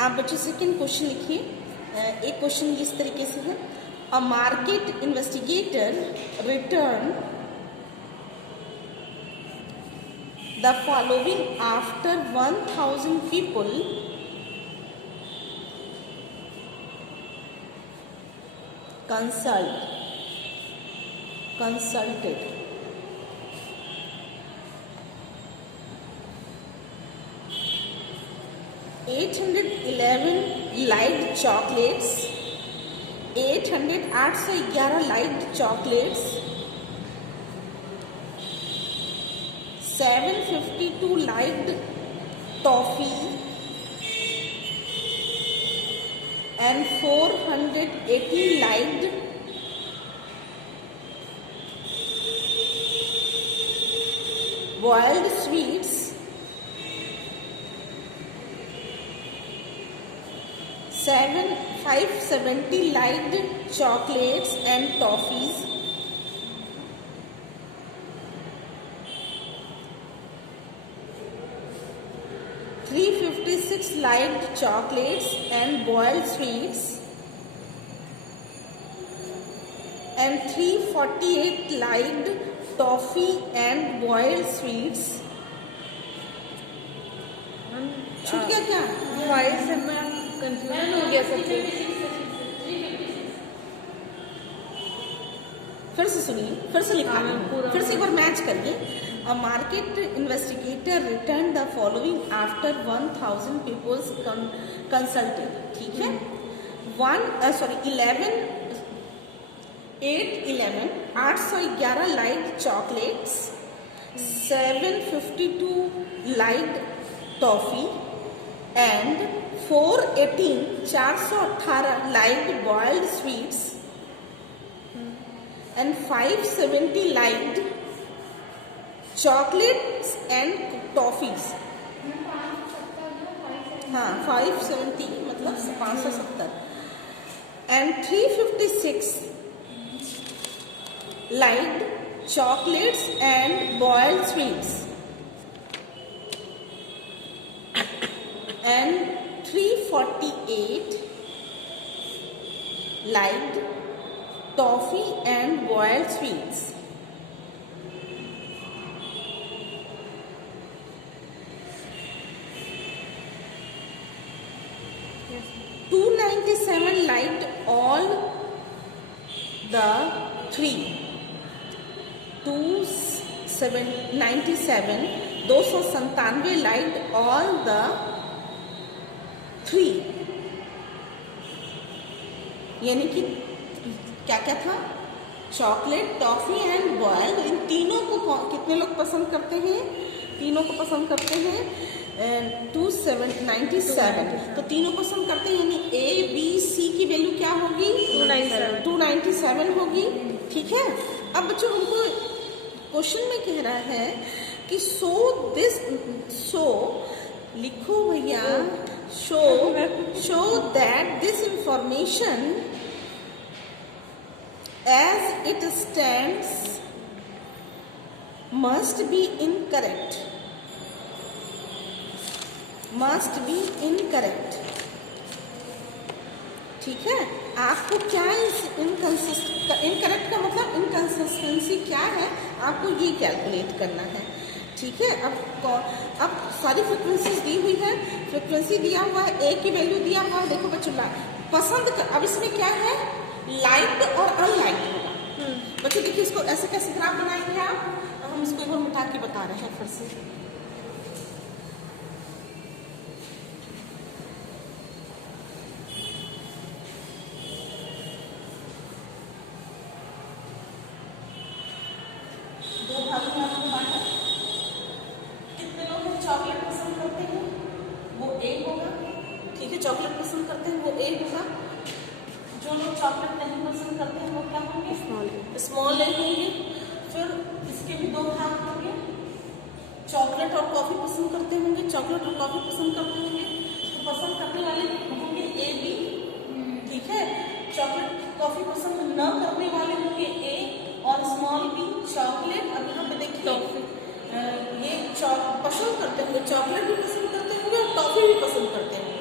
आप बच्चों second question लिखिए। एक क्वेश्चन इस तरीके से है, a market investigator return the following after 1000 people consulted. $811 liked chocolates, 811 liked chocolates, 752 liked toffee, and 480 liked boiled sweets, 570 liked chocolates and toffees, 356 liked chocolates and boiled sweets, and 348 liked toffee and boiled sweets. छूट गया क्या? 5 से मैं confusion हो गया सबसे। फिर से सुनिए, फिर से लिखा रही हूँ, फिर से एक बार मैच करिए। A market investigator returned the following after 1000 people consulted. ठीक है? 811 liked chocolates, 752 liked toffee, and 418 liked boiled sweets, and 570 liked chocolates and toffees. हाँ, 570 मतलब 570, and 356 liked chocolates and boiled sweets, and 348 liked toffee and boiled sweets. Yes. 297 liked all the three. 297 liked all the three. यानी कि क्या क्या था? Chocolate, toffee and boil. इन तीनों को कितने लोग पसंद करते हैं? तीनों को पसंद करते हैं 297, तो तीनों पसंद करते हैं, यानी ए बी सी की वैल्यू क्या होगी? 297 होगी। ठीक है, अब बच्चों हमको क्वेश्चन में कह रहा है कि सो लिखो भैया, show that this information as it stands must be incorrect. ठीक है, आपको क्या इनकरेक्ट का मतलब इनकंसिस्टेंसी क्या है, आपको ये कैलकुलेट करना है। ठीक है, अब सारी फ्रिक्वेंसीज दी हुई है, फ्रिक्वेंसी दिया हुआ है, ए की वैल्यू दिया हुआ है। देखो बच्चों, पसंद कर, अब इसमें क्या है? लाइक्ड और अनलाइक्ड होगा। बच्चों देखिए, इसको ऐसे कैसे ग्राफ बनाएंगे आप? हम इसको एक बार मिटा के बता रहे हैं फिर से। दो भागों में आपको बांटा। कितने लोग चॉकलेट पसंद करते हैं? वो ए होगा। ठीक है, चॉकलेट पसंद करते हैं वो ए होगा। जो लोग चॉकलेट नहीं पसंद करते हैं वो क्या होंगे? स्मॉल ए होंगे। फिर इसके भी दो भाग होंगे, चॉकलेट और कॉफी पसंद करते होंगे, चॉकलेट और कॉफी पसंद करते होंगे, तो पसंद करने वाले होंगे ए बी। ठीक है, चॉकलेट कॉफी पसंद न करने वाले होंगे ए और स्मॉल बी चॉकलेट। अब यहाँ पे देखिए, ये पसंद करते होंगे, चॉकलेट भी पसंद करते होंगे और टॉफी भी पसंद करते होंगे।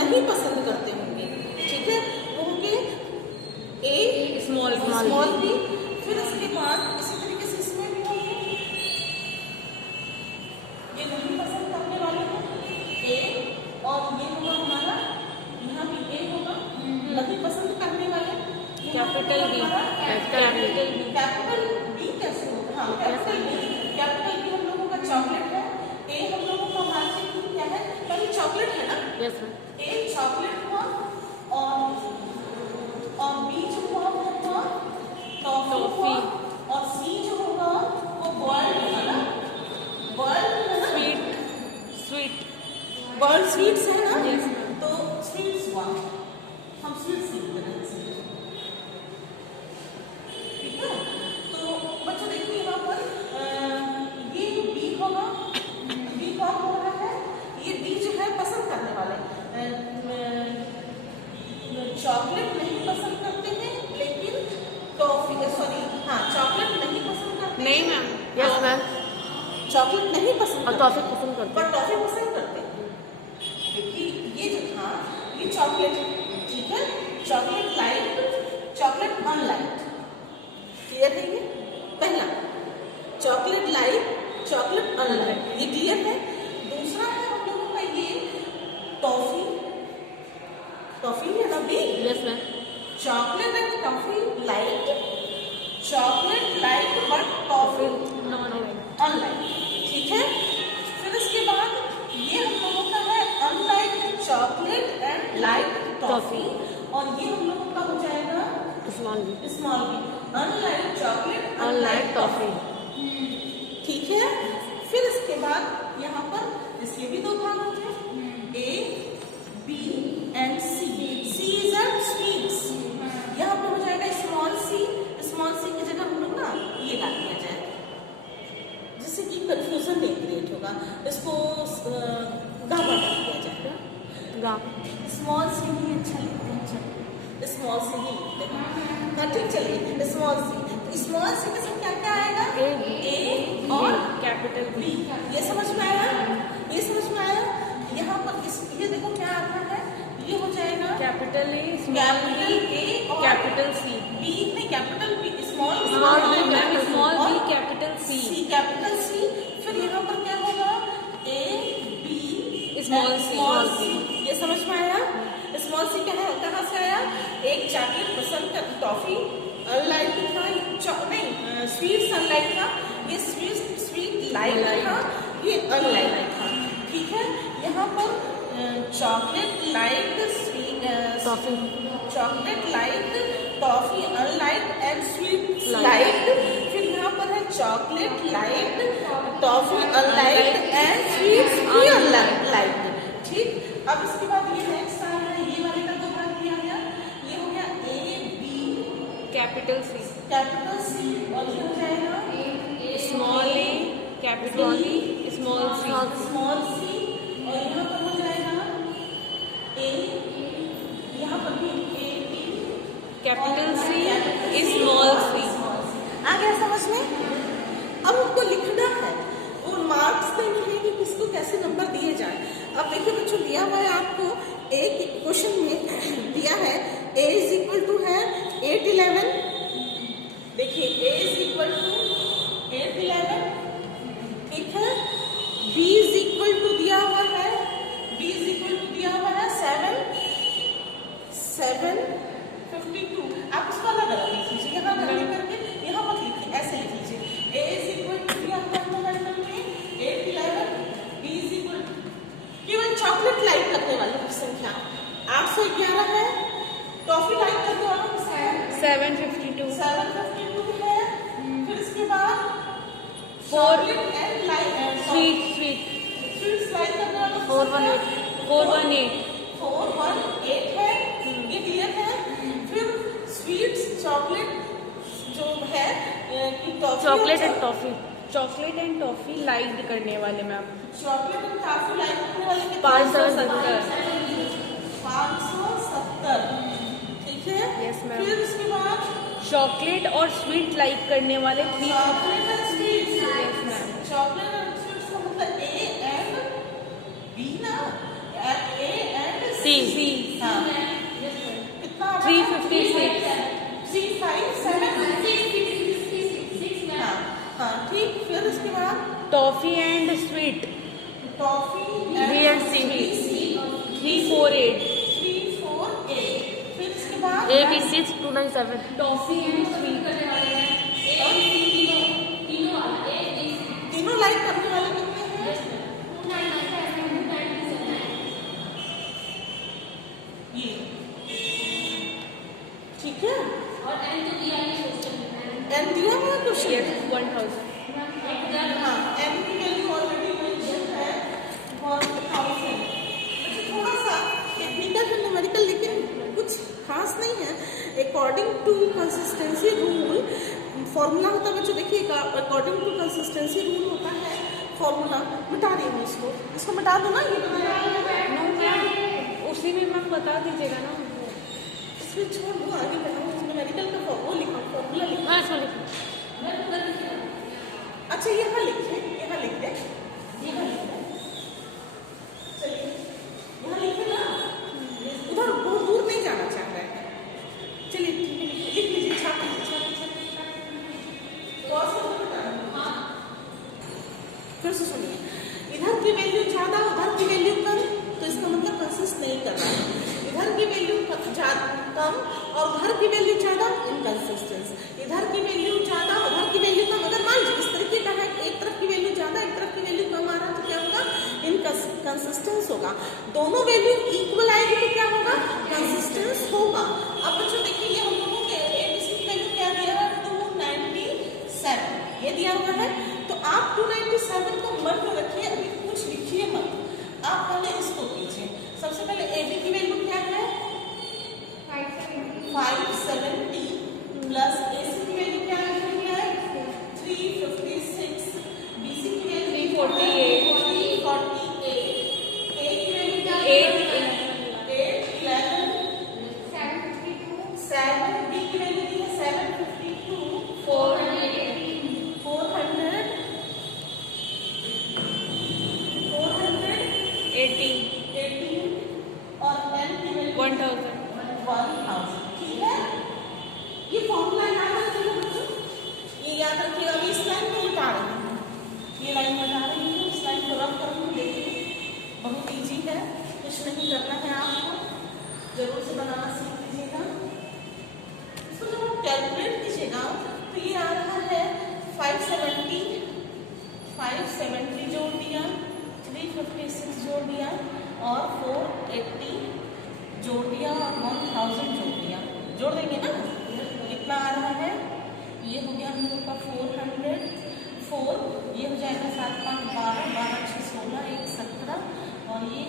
नहीं पसंद करते होंगे, ठीक है, वो होंगे ए स्मॉल बी। फिर इसके बाद इसी तरीके से इसमें भी होंगे, ये नहीं पसंद करने वाले हैं ए, और ये होगा हमारा, यहाँ भी ए होगा, नहीं पसंद करने वाले कैपिटल बी, कैपिटल बी कैसे होगा? हाँ, कैपिटल बी हम लोगों का चॉकलेट है, ए हम लोगों का मार्केट में क्या है, पहले चॉकलेट है ना, यस मैम, ए चॉकलेट हुआ, और बी जो हुआ वो हुआ टॉफी हुआ, और सी जो होगा वो बॉइल्ड है ना, बॉइल्ड है ना, स्वीट बॉइल्ड स्वीट्स है ना, Yes, तो स्वीट्स हुआ, हम स्वीट्स लिखते हैं, ठीक है। तो बच्चों देखिए यहाँ पर ये बी होगा, बी कौन हो रहा है, ये बी जो है पसंद करने वाले, चॉकलेट नहीं पसंद करते हैं, लेकिन टॉफी, सॉरी हाँ, चॉकलेट नहीं पसंद करते, नहीं मैम, यस मैम, चॉकलेट नहीं पसंद और करते, टॉफी पसंद करते पर टॉफी पसंद करते हैं। देखिए ये जो था ये चॉकलेट, ठीक है, chocolate light, chocolate unlit, clear है ये पहला, चॉकलेट लाइट, चॉकलेट अनलाइट, ये क्लियर है। दूसरा है हम लोगों का ये टॉफी, टॉफी है ना B, yes ma'am, chocolate and toffee light, chocolate light but toffee unlight, ठीक है। फिर इसके बाद ये हम लोगों का है unlight chocolate and light toffee, और ये हम लोगों का हो जाएगा small B, unlight chocolate unlight toffee, ठीक है। फिर इसके बाद यहाँ पर इसके भी दो भाग हो गए, A B and C, C is a sweets, यहाँ पर हो जाएगा स्मॉल सी की जगह हम लोग ना ये डाल दिया जाए, जिससे कि कंफ्यूजन नहीं क्रिएट होगा, इसको गामा डाल दिया जाएगा, स्मॉल सी ही अच्छा लिखते हैं, चलो स्मॉल सी ही लिखते हैं, हाँ ठीक, चलिए स्मॉल सी के साथ क्या क्या आएगा, ए और कैपिटल बी, ये समझ में आया, ये समझ में आया। यहाँ पर ये देखो क्या आ रहा है, ये हो जाएगा कैपिटल ए, कैपिटल ए और कैपिटल सी, बी नहीं, capital B, small B, capital C, capital C, फिर यहाँ पर क्या होगा, ए बी स्मॉल सी, ये समझ में आया। स्मॉल सी कहाँ से आया, एक चॉकलेट पसंद का टॉफी अनलाइट था, नहीं स्वीट अनलाइट था, ये स्वीट लाइट था, ये अनलाइट था, ठीक है। यहाँ पर chocolate light sweet toffee, chocolate light toffee unlit and sweet light, फिर यहाँ पर है chocolate light toffee unlit and sweets भी अनलाइट, ठीक। अब इसके बाद ये नेक्स्ट आ रहा है, ये वाले का दो भाग किया गया, ये हो गया ए बी कैपिटल सी, और ये हो जाएगा small A, capital B, small C, और यहाँ पर हो जाएगा ए, यहाँ पर भी A B, capital C, small C, आ गया समझ में। अब हमको लिखना है, वो मार्क्स देने हैं कि किसको कैसे नंबर दिए जाए। अब देखिए बच्चों, दिया हुआ है आपको एक क्वेश्चन में दिया है a इज इक्वल टू है 8 11, देखिए a इज इक्वल टू 8 11, ठीक है। b इज इक्वल टू दिया हुआ है, b इज इक्वल टू दिया हुआ है 7 52, आप उसको अलग अलग लिख लीजिए, यहाँ अलग करके यहाँ मत लिखिए, ऐसे लिख लीजिए, a इज इक्वल टू दिया हुआ है 8 11, b इज इक्वल टू, केवल चॉकलेट लाइट करने वालों की संख्या 811 है, टॉफी लाइट करने वालों की संख्या 752 है, फिर इसके बाद chocolate and light sweets light करने वालों की 418 418 है, ये क्लियर है। फिर स्वीट्स चॉकलेट जो है कि chocolate and toffee, chocolate and toffee light करने वाले ma'am chocolate and toffee light करने वाले 570, 570, ठीक है। Yes, ma'am. फिर उसके बाद चॉकलेट और स्वीट लाइक करने वाले 3, chocolate and sweets, Yes, ma'am. Chocolate and sweets का मतलब ए एंड बी ना, ए एंड C, सी हाँ कितना 356 357 हाँ हाँ ठीक। फिर उसके बाद toffee and sweet toffee B and C 348 फिर उसके बाद ABC 297 टॉफी एंड स्वीट तीनों लाइक करने वाले कितने हैं? ये ठीक है। एन दिया हुआ क्वेश्चन yes 1000 हाँ एन की वैल्यू ऑलरेडी मेंशन है 1000। थोड़ा सा टेक्निकल है न्यूमेरिकल, लेकिन कुछ खास नहीं है। According to consistency rule formula होता है बच्चों, देखिएगा अकॉर्डिंग टू कंसिस्टेंसी रूल होता है फॉर्मूला। मिटा रही हूँ इसको मिटा दो ना, ये बनाया है नो मैम उसी में मैम बता दीजिएगा ना हमको। इसमें छोड़ दो, आगे बढ़ाओ। न्यूमेरिकल का फॉर्मूला लिखा, फॉर्मूला लिखा। हाँ सॉरी अच्छा यहाँ लिखिए, यहाँ लिख दे, यहाँ लिख दे। चलिए यहाँ लिखे ना, उधर बहुत दूर नहीं जाना चाह रहे हैं। चलिए ठीक है, लिख लीजिए, छाप लीजिए, छाप लीजिए। फिर से सुनिए, इधर की वैल्यू ज्यादा उधर की वैल्यू कम, तो इसका मतलब कंसिस्ट नहीं कर रहा है। इधर की वैल्यू कम और उधर की वैल्यू ज्यादा, इनकंसिस्टेंस। इधर की वैल्यू ज्यादा उधर की वैल्यू कम। अगर मान लीजिए इस तरीके का है, एक तरफ की वैल्यू ज्यादा एक तरफ की वैल्यू कम आ रहा है, तो क्या होगा? इनकंसिस्टेंस होगा। दोनों वैल्यू इक्वल आएगी तो क्या होगा? कंसिस्टेंस होगा। अब बच्चों देखिए, ये हम लोगों के एबीसी की वैल्यू क्या दिया है? 297 ये दिया हुआ है। तो आप 297 को मन में रखिए, अभी कुछ लिखिए मत, आप पहले इसको कीजिए। सबसे पहले AB की वैल्यू क्या है? 570 प्लस AC की वैल्यू क्या है? 356। BC की वैल्यू 348 348। A की वैल्यू क्या है? 811 7। B की वैल्यू दी है 752 418 और N की वैल्यू 1000 ठीक है। ये फॉर्मूला याद रखिएगा बच्चों, ये याद रखिएगा। अभी इस लाइन में मिटा रही हूँ, ये लाइन मिटा रही हूँ, इस लाइन को रब करूँ। देखिए बहुत इजी है, कुछ नहीं करना है आपको, जरूर से बनाना सीख लीजिएगा। इसको जब आप कैलकुलेट कीजिएगा तो ये आ रहा है 570 जोड़ दिया, 356 जोड़ दिया और 480 जोड़ दिया और 1000 जोड़ दिया। जोड़ देंगे ना, कितना आ रहा है? ये हो गया हम लोग का 404, ये हो जाएगा 7 5 12 12 6 16 1 17 और ये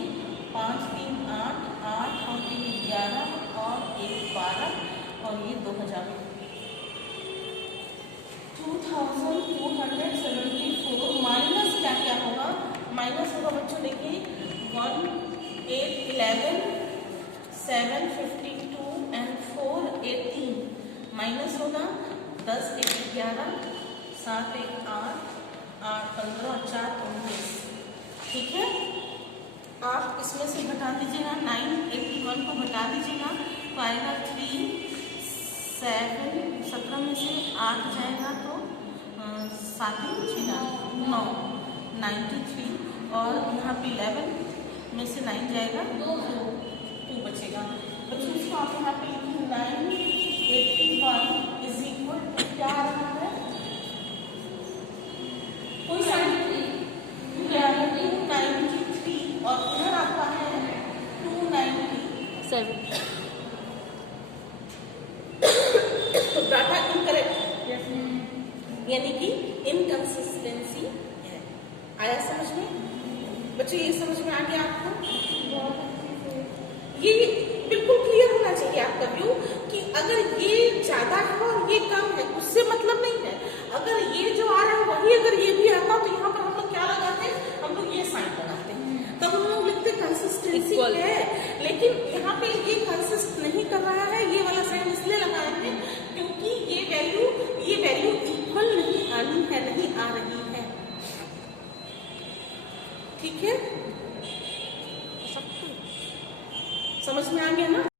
5 3 8 8 और 3 11 और 1 12 और ये 2000 2274 माइनस क्या क्या होगा? माइनस होगा बच्चों देखिए 1811 752 एंड 418 माइनस होगा 10 1 11 7 1 8 8 15 4 19। ठीक है, आप इसमें से घटा दीजिएगा, 981 को घटा दीजिएगा तो आएगा 3 7 17 में से 8 जाएगा तो 7 ही बचेगा 9 93 और यहाँ पे 11 में से 9 जाएगा तो 2 बचेगा। बच्चों इसको आप यहाँ पे लिखिए 981 इज इक्वल टू क्या आ रहा है? कोई साइन 293 और इधर आपका है 297। डाटा इनकरेक्ट, यानी कि इनकंसिस्टेंसी है। आया समझ में बच्चों? ये समझ में आ गया आपको? ये बिल्कुल क्लियर होना चाहिए आपका व्यू कि अगर ये ज्यादा है और ये कम है उससे मतलब नहीं है। अगर ये जो आ रहा है वही अगर ये भी आता तो यहाँ पर हम लोग क्या लगाते हैं? हम लोग ये साइन लगाते हैं, तब हम लोग लिखते कंसिस्टेंसी है। लेकिन यहाँ पे ये कंसिस्ट नहीं कर रहा है, ये वाला साइन इसलिए लगाए हैं क्योंकि ये वैल्यू इक्वल नहीं आनी है, नहीं आ रही है। ठीक है, समझ में आ गया ना।